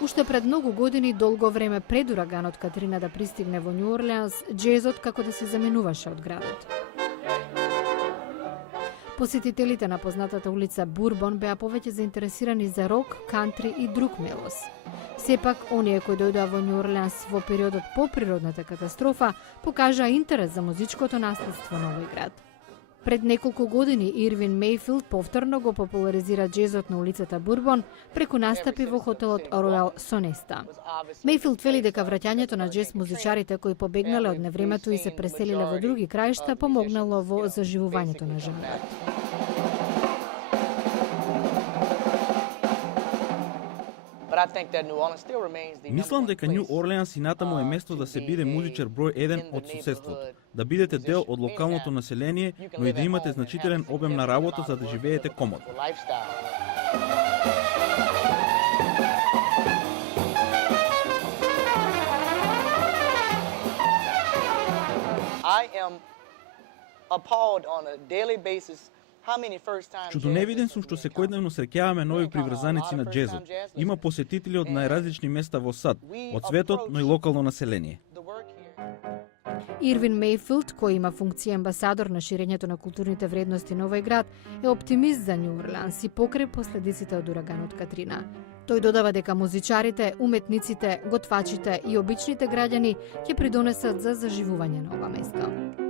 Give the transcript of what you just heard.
Уште пред многу години, долго време пред ураганот Катрина да пристигне во Њу Орлеанс, џезот како да се заменуваше од градот. Посетителите на познатата улица Бурбон беа повеќе заинтересирани за рок, кантри и друг мелос. Сепак, оние кои дојдоа во Њу Орлеанс во периодот по природната катастрофа покажаа интерес за музичкото наследство на овој град. Пред неколку години Ирвин Мејфилд повторно го популаризира џезот на улицата Бурбон преку настапи во хотелот Ројал Сонеста. Мејфилд вели дека враќањето на џез музичарите кои побегнале од невремето и се преселиле во други краишта помогнало во заживувањето на жанрот. Мислам дека Њу Орлеанс и натаму е место да се биде музичар број 1 од суседството, да бидете дел од локалното население, но и да имате значителен обем на работа за да живеете комодно. Чудоневиден сум што секојдневно среќаваме нови приврзаници на џезот. Има посетители од најразлични места во САД, од светот, но и локално население. Ирвин Мејфилд, кој има функција амбасадор на ширењето на културните вредности на овој град, е оптимист за Њу Орлеанс и покрај последиците од ураганот Катрина. Тој додава дека музичарите, уметниците, готвачите и обичните граѓани ќе придонесат за заживување на ова место.